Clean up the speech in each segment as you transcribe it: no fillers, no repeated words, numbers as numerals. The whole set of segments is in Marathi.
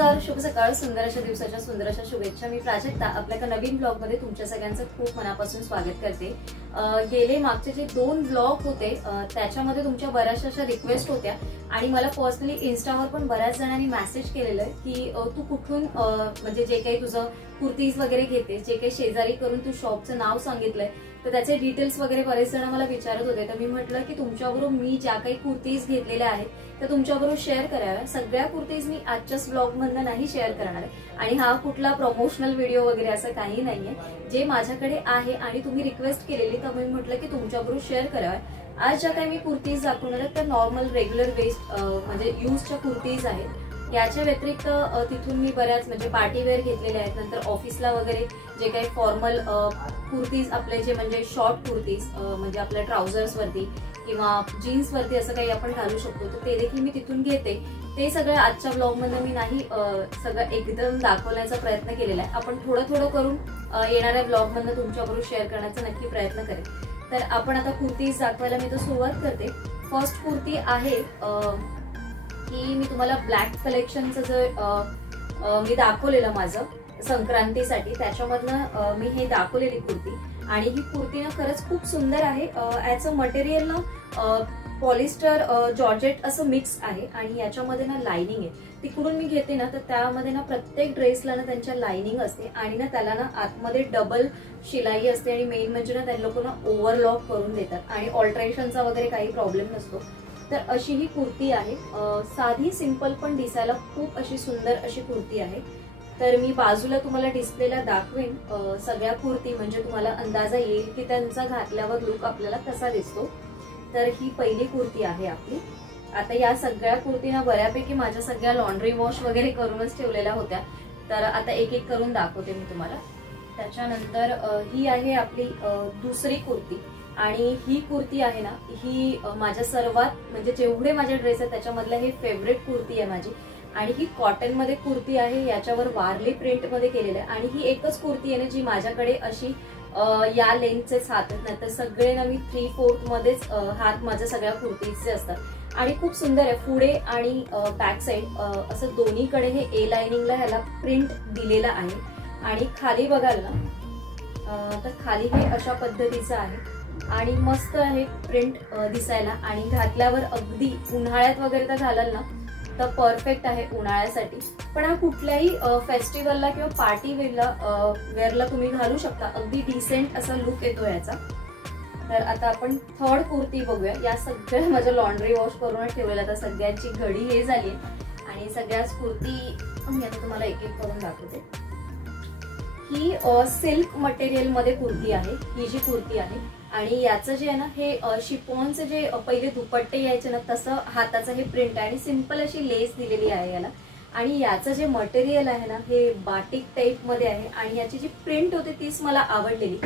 नमस्कार, शुभ सकाळ, सुंदर अशा दिवसाच्या सुंदर अशा शुभेच्छा। मी प्राजक्ता आपल्या एका नवीन ब्लॉग मध्ये तुमच्या सगळ्यांचं खूप मनापासून स्वागत करते। गेले मागचे जे 2 ब्लॉग होते त्याच्यामध्ये तुमच्या बऱ्याचशा अशा रिक्वेस्ट होत्या आणि मला पर्सनली इन्स्टावर पण बऱ्याच जणांनी मेसेज केलेलं आहे की तू कुठून म्हणजे जे काही तुझं कुर्तीज वगैरे घेते, जे काही शेजारी करून तू शॉपचं नाव सांगितलंय तर त्याचे डिटेल्स वगैरे बरेच जण मला विचारत होते। तर मी म्हटलं की तुमच्याबरोबर मी ज्या काही कुर्तीज घेतलेल्या आहेत त्या तुमच्याबरोबर शेअर कराव्या। सगळ्या कुर्तीज मी आजच्याच ब्लॉग मधनं नाही शेअर करणार आहे आणि हा कुठला प्रमोशनल व्हिडिओ वगैरे असं काही नाहीये, जे माझ्याकडे आहे आणि तुम्ही रिक्वेस्ट केलेली तर मी म्हटलं की तुमच्याबरोबर शेअर कराव्या। आज ज्या काही मी कुर्तीज दाखवणार आहेत त्या नॉर्मल रेग्युलर वेस्ट म्हणजे यूजच्या कुर्तीज आहेत। याच्या व्यतिरिक्त तिथून मी बऱ्याच म्हणजे पार्टी वेअर घेतलेल्या आहेत, नंतर ऑफिसला वगैरे जे काही फॉर्मल कुर्तीज आपले जे म्हणजे शॉर्ट कुर्तीज म्हणजे आपल्या ट्राउझर्स वरती किंवा जीन्स वरती असं काही आपण घालू शकतो तर ते देखील मी तिथून घेते। ते सगळं आजच्या ब्लॉग मध्ये मी नाही सगळं एकदम दाखवण्याचा प्रयत्न केलेला आहे। आपण थोडं थोडं करून येणाऱ्या ब्लॉग मध्ये तुमच्याबरोबर शेअर करण्याचा नक्की प्रयत्न करेन। तर आपण आता कुर्तीज दाखवायला मी तर सुरुवात करते। फर्स्ट कुर्ती आहे की मी तुम्हाला ब्लॅक कलेक्शनचं जे मी दाखवलेलं माझं संक्रांतीसाठी त्याच्यामधनं मी हे दाखवलेली कुर्ती आणि ही कुर्ती ना खरंच खूप सुंदर आहे। याचं मटेरियल ना पॉलिस्टर जॉर्जेट असं मिक्स आहे आणि याच्यामध्ये ना लाइनिंग आहे। तिकडून मी घेते ना तर त्यामध्ये ना प्रत्येक ड्रेसला ना त्यांच्या लाइनिंग असते आणि ना त्याला ना आतमध्ये डबल शिलाई असते आणि मेन म्हणजे ना त्या लोकांना ओव्हरलॉक करून देतात आणि ऑल्टरेशनचा वगैरे काही प्रॉब्लेम नसतो। तर अशी ही कुर्ती आहे, साधी सिंपल पण दिसायला खूप अशी सुंदर अशी कुर्ती आहे। तर मी बाजूला तुम्हाला डिस्प्लेला दाखवेन सगळ्या कुर्ती म्हणजे तुम्हाला अंदाजा येईल की त्यांचा घातल्यावर लुक आपल्याला कसा दिसतो। तर ही पहिली कुर्ती आहे आपली। आता या सगळ्या कुर्तीना बऱ्यापैकी माझ्या सगळ्या लॉन्ड्री वॉश वगैरे करूनच ठेवलेल्या होत्या, तर आता एक एक करून दाखवते मी तुम्हाला। त्याच्यानंतर ही आहे आपली दुसरी कुर्ती आणि ही कुर्ती आहे ना ही माझ्या सर्वात म्हणजे जेवढे माझे ड्रेस आहेत त्याच्यामधलं हे फेवरेट कुर्ती आहे माझी आणि ही कॉटन मध्ये कुर्ती आहे, याच्यावर वारली प्रिंट मध्ये केलेलं आहे आणि ही एकच कुर्ती आहे ना जी माझ्याकडे अशी या लेंथचेच हात आहेत, नाही तर सगळे ना मी 3/4 मध्येच हात माझ्या सगळ्या कुर्तीचे असतात आणि खूप सुंदर आहे। पुढे आणि बॅक साइड असं दोन्हीकडे हे ए लाइनिंगला ह्याला प्रिंट दिलेला आहे आणि खाली बघाल ना तर खाली हे अशा पद्धतीचं आहे आणि मस्त आहे प्रिंट दिसायला आणि घातल्यावर अगदी उन्हाळ्यात वगैरे तर घालाल ना तर परफेक्ट आहे उन्हाळ्यासाठी, पण हा कुठल्याही फेस्टिवलला किंवा पार्टी वेअरला तुम्ही घालू शकता, अगदी डिसेंट असा लुक येतो याचा। तर आता आपण थर्ड कुर्ती बघूया। या सगळ्या माझ्या लॉन्ड्री वॉश करूनच ठेवलेल्या, आता सगळ्यांची घडी हे झाली आणि सगळ्याच कुर्ती मी आता तुम्हाला एक एक करून दाखवते। ही सिल्क मटेरियल मध्ये कुर्ती आहे, ही जी कुर्ती आहे आणि याचं जे आहे ना हे शिफॉनचे जे पहिले दुपट्टे यायचे ना तसं हाताचं हे प्रिंट आहे आणि सिंपल अशी लेस दिलेली आहे याला आणि याचं जे मटेरियल आहे ना हे बाटिक टाइप मध्ये आहे आणि याची जी प्रिंट होती तीच मला आवडलेली।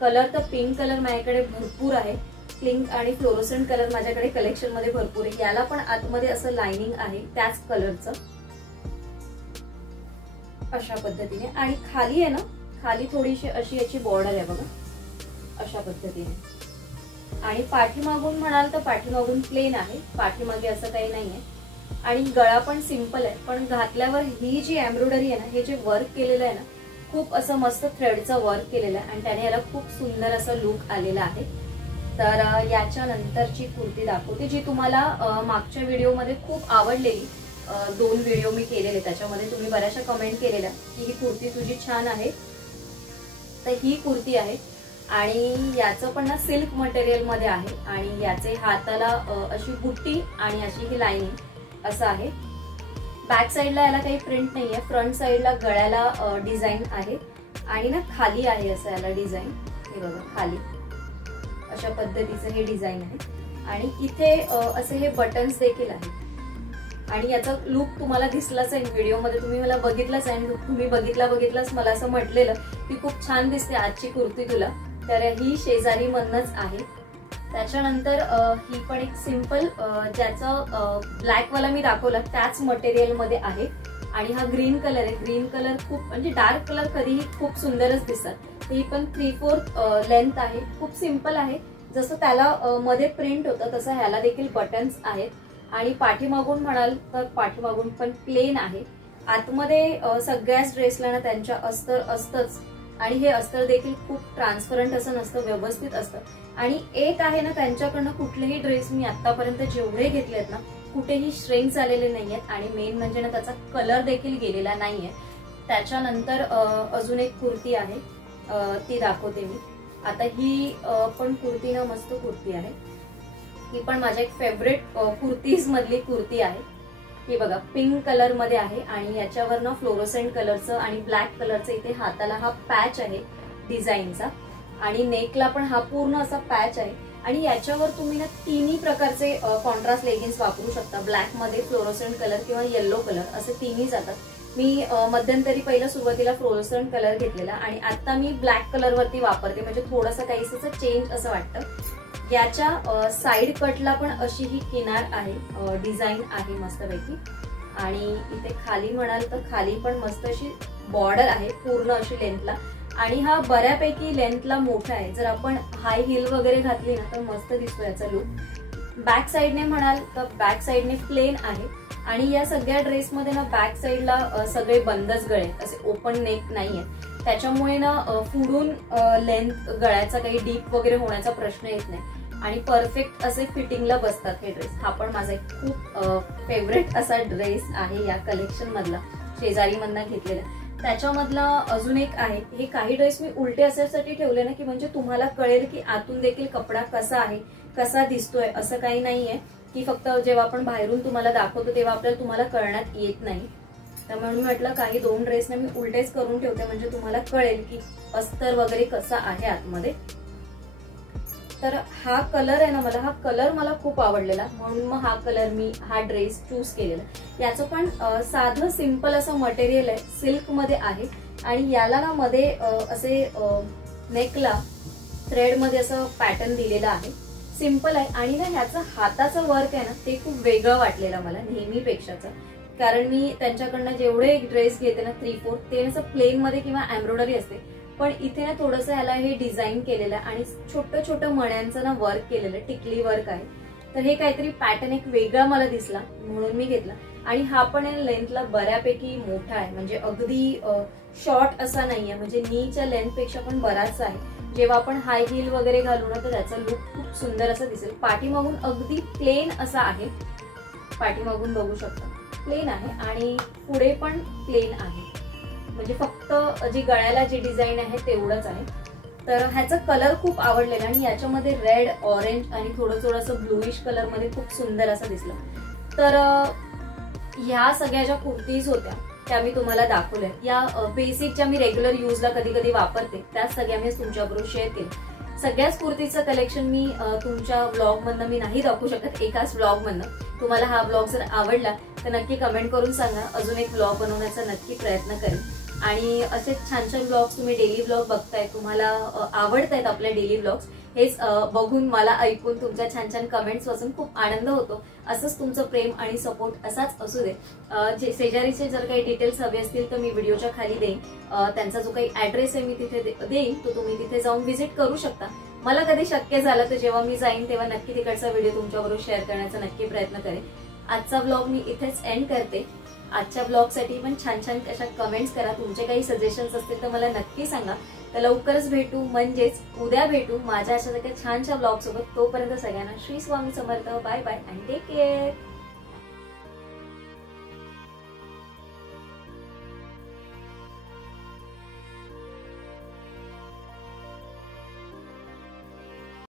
कलर तर पिंक कलर माझ्याकडे भरपूर आहे, पिंक आणि फ्लोरोसेंट कलर माझ्याकडे कलेक्शन मध्ये भरपूर आहे। याला पण आतमध्ये असं लाइनिंग आहे त्याच कलरचं अशा पद्धतीने आणि खाली आहे ना खाली थोडीशी अशी याची बॉर्डर आहे बघा अशा पद्धतीने आणि पाठीमागून म्हणाल तर पाठीमागून प्लेन आहे, पाठीमागे असं काही नाहीये आणि गळा पण सिंपल आहे, पण घातल्यावर ही जी एम्ब्रॉयडरी आहे ना हे जे वर्क केलेलं आहे ना खूप असं मस्त थ्रेडचं वर्क केलेलं आहे आणि त्याने याला खूप सुंदर असं लुक आलेला आहे। तर याच्या नंतरची कुर्ती दाखवते जी तुम्हाला मागच्या व्हिडिओमध्ये खूप आवडलेली, 2 व्हिडिओ मी केलेले त्याच्यामध्ये तुम्ही बऱ्याचशा कमेंट केलेल्या की ही कुर्ती तुझी छान आहे। तर ही कुर्ती आहे आणि याचं पण ना सिल्क मटेरियल मध्ये आहे आणि याचे हाताला अशी बुट्टी आणि अशी ही लाइनिंग असं आहे। बॅक साइडला याला काही प्रिंट नाहीये, फ्रंट साइडला गळ्याला डिझाईन आहे आणि ना खाली आहे असं याला डिझाईन, हे बघा खाली अशा पद्धतीचं हे डिझाईन आहे आणि इथे असे हे बटन्स देखील आहेत आणि याचा लुक तुम्हाला दिसलाच आहे व्हिडिओमध्ये, तुम्ही मला बघितलंच आहे आणि तुम्ही बघितलाच मला असं म्हटलेलं की खूप छान दिसते आजची कुर्ती तुला, तर ही शेजारी मधनच आहे। त्याच्यानंतर ही पण एक सिंपल ज्याचं ब्लॅक वाला मी दाखवला त्याच मटेरियल मध्ये आहे आणि हा ग्रीन कलर आहे। ग्रीन कलर खूप म्हणजे डार्क कलर कधीही खूप सुंदरच दिसतात। ही पण 3/4 लेंथ आहे, खूप सिंपल आहे, जसं त्याला मध्ये प्रिंट होतं तसं ह्याला देखील बटन्स आहेत आणि पाठीमागून म्हणाल तर पाठीमागून पण प्लेन आहे आतमध्ये सगळ्याच ड्रेसला ना त्यांच्या अस्तर असतंच आणि हे अस्तर देखील खूप ट्रान्सपरंट असं नसतं, व्यवस्थित असतं. आणि एक आहे ना, त्यांच्याकडनं कुठलेही ड्रेस मी आतापर्यंत जेवढे घेतले आहेत ना कुठेही श्रिंक झालेले नाहीयेत आणि मेन म्हणजे ना त्याचा कलर देखील गेलेला नाहीये. त्याच्यानंतर अजून एक कुर्ती आहे, ती दाखवते मी आता. ही पण कुर्ती ना मस्त कुर्ती आहे, ही पण माझ्या एक फेवरेट कुर्तीज मधली कुर्ती आहे. ही बघा पिंक कलर मध्ये आहे आणि याच्यावर ना फ्लोरोसेंट कलरचं आणि ब्लॅक कलरचं इथे हाताला हा पॅच आहे डिझाईनचा आणि नेकला पण हा पूर्ण असा पॅच आहे. आणि याच्यावर तुम्ही ना तिन्ही प्रकारचे कॉन्ट्रास्ट लेगिन्स वापरू शकता, ब्लॅक मध्ये, फ्लोरोसेंट कलर किंवा येल्लो कलर असे तिन्ही जातात. मी मध्यंतरी पहिला सुरुवातीला फ्लोरोसेंट कलर घेतलेला आणि आता मी ब्लॅक कलर वरती वापरते, म्हणजे थोडंसं काहीसं चेंज असं वाटतं. याच्या साइड कटला पण अशी ही किनार आहे, डिझाईन आहे मस्तपैकी. आणि इथे खाली म्हणाल तर खाली पण मस्त अशी बॉर्डर आहे पूर्ण अशी लेंथला आणि हा बऱ्यापैकी लेंथला मोठा आहे. जर आपण हाय हिल वगैरे घातली ना तर मस्त दिसतो याचा लुक. बॅक साइडने म्हणाल तर बॅक साइडने प्लेन आहे आणि या सगळ्या ड्रेसमध्ये ना बॅक साइडला सगळे बंदच गळे, असे ओपन नेक नाहीये. त्याच्यामुळे ना पुढून लेंथ गळ्याचा काही डीप वगैरे होण्याचा प्रश्न येत नाही आणि परफेक्ट असे फिटिंगला बसतात हे ड्रेस. हा पण माझा एक खूप फेवरेट असा ड्रेस आहे या कलेक्शन मधला, शेजारी मधला घेतलेला. त्याच्यामधला अजून एक आहे, हे काही ड्रेस मी उलटे असासाठी ठेवले ना की म्हणजे तुम्हाला कळेल की आतून देखील कपडा कसा आहे, कसा दिसतोय. असं काही नाहीये की फक्त जेव्हा आपण बाहेरून तुम्हाला दाखवतो तेव्हा आपल्याला तुम्हाला कळण्यात येत नाही. तर म्हणून म्हटलं काही दोन ड्रेस ना मी उलटेच करून ठेवते म्हणजे तुम्हाला कळेल की अस्तर वगैरे कसा आहे आतमध्ये. तर हा कलर आहे ना, हा कलर मला खूप आवडलेला म्हणून मग हा कलर मी हा ड्रेस चूज केलेला. याचं पण साधं सिंपल असं मटेरियल आहे, सिल्क मध्ये आहे आणि याला ना मध्ये असे नेकला थ्रेड मध्ये असं पॅटर्न दिलेलं आहे. सिंपल आहे आणि ना ह्याचं हाताचं वर्क आहे ना ते खूप वेगळं वाटलेलं मला नेहमीपेक्षाच. कारण मी त्यांच्याकडनं जेवढे ड्रेस घेते ना 3/4 ते असं प्लेन मध्ये किंवा एम्ब्रॉयडरी असते, पण इथे ना थोडंसं ह्याला हे डिझाईन केलेलं आहे आणि छोटं छोटं मण्यांचं ना वर्क केलेलं, टिकली वर्क आहे. तर हे काहीतरी पॅटर्न एक वेगळा मला दिसला म्हणून मी घेतला. आणि हा पण लेंथला बऱ्यापैकी मोठा आहे, म्हणजे अगदी शॉर्ट असा नाहीये, म्हणजे नीच्या लेंथ पेक्षा पण बराच आहे. जेव्हा आपण हाय हिल वगैरे घालू ना तर त्याचा लुक खूप सुंदर असा दिसेल. पाठीमागून अगदी प्लेन असा आहे, पाठीमागून बघू शकता प्लेन आहे आणि पुढे पण प्लेन आहे, म्हणजे फक्त जी गळ्याला जी डिझाईन आहे तेवढंच आहे. तर ह्याचा कलर खूप आवडलेला आणि याच्यामध्ये रेड, ऑरेंज आणि थोडं असं ब्लूइश कलर मध्ये खूप सुंदर असं दिसलं. तर ह्या सगळ्या ज्या कुर्तीज होत्या त्या मी तुम्हाला दाखवल्या. या बेसिक ज्या मी रेग्युलर यूजला कधी कधी वापरते त्या सगळ्या मी तुमच्याबरोबर शेअर केलं. सगळ्याच कुर्तीचं कलेक्शन मी तुमच्या ब्लॉग मधनं मी नाही दाखवू शकत, एकाच ब्लॉग मधनं. तुम्हाला हा ब्लॉग जर आवडला तर नक्की कमेंट करून सांगा, अजून एक ब्लॉग बनवण्याचा नक्की प्रयत्न करेन. आणि असे छान छान ब्लॉग्स तुम्ही डेली ब्लॉग बघताय, तुम्हाला आवडतायत आपल्या डेली ब्लॉग्स, हेच बघून मला ऐकून तुमच्या छान छान कमेंट्स वाचून खूप आनंद होतो. असंच तुमचं प्रेम आणि सपोर्ट असाच असू दे. शेजारीचे जर काही डिटेल्स हवे असतील तर मी व्हिडिओच्या खाली देईन. त्यांचा जो काही ऍड्रेस आहे मी तिथे देईन, तो तुम्ही तिथे जाऊन व्हिजिट करू शकता. मला कधी शक्य झालं तर जेव्हा मी जाईन तेव्हा नक्की तिकडचा व्हिडिओ तुमच्याबरोबर शेअर करण्याचा नक्की प्रयत्न करेन. आजचा ब्लॉग मी इथेच एंड करते. आजच्या ब्लॉगसाठी पण छान छान कशा कमेंट्स करा, तुमचे काही सजेशन्स असतील तर मला नक्की सांगा. तर लवकरच भेटू, म्हणजेच उद्या भेटू माझ्या अशा छानशा ब्लॉग सोबत. तोपर्यंत सगळ्यांना Shri Swami Samarth. Bye bye and take care.